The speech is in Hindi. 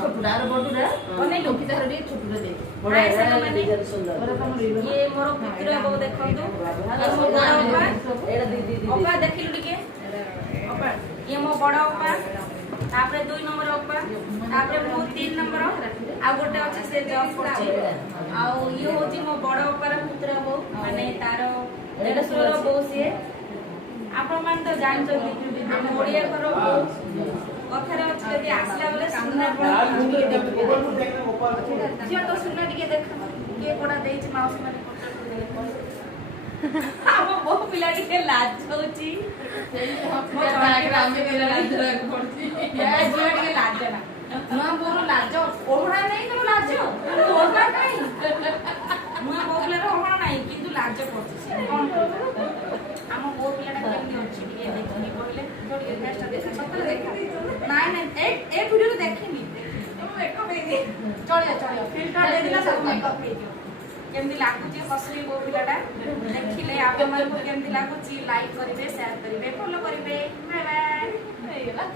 छोटुडा और बडुडा बने लोकी तार रे छोटुडा दे बड़ा है सुंदर ये मोर पुत्र बो देखंतु ये मो बड़ा ओपा एड़ा दीदी ओपा देखिलु टिके ओपा ये मो बड़ा ओपा तापरे 2 नंबर ओपा तापरे मो 3 नंबर आ गोटे अछि से जॉब करछि आ ये होछि मो बड़ा ओपार पुत्र बो माने तारो देडसुर बो से आपण मान तो जान छथि हम ओडिया घर कथार अछि यदि आसला बेले सुनना पड़े जे तो सुनना टिके देख के कोडा देछि माउस माने हम बो पिला टिके लाज होछि मो ग्रामे पिला लाज पड़छि ए जे टिके लाज ना नुआ बोर लाज ओहडा नै तो लाज ओहडा नै नुआ बो पिला ओहडा नै किंतु लाज पड़छि कोन हम बो पिलाटा केमि अछि टिके देखि कहले थोड़ी फेस्ट देख सतरे देख नाइ नै ए वीडियो देखिनी हम मेकअप हे चलिए फिल्टर दे दिला सब मेकअप हे केमि लागुची हसली बो पिलाटा देखिले आप मन को केमि लागुची लाइक करिवे शेयर करिवे फॉलो करिवे बाय बाय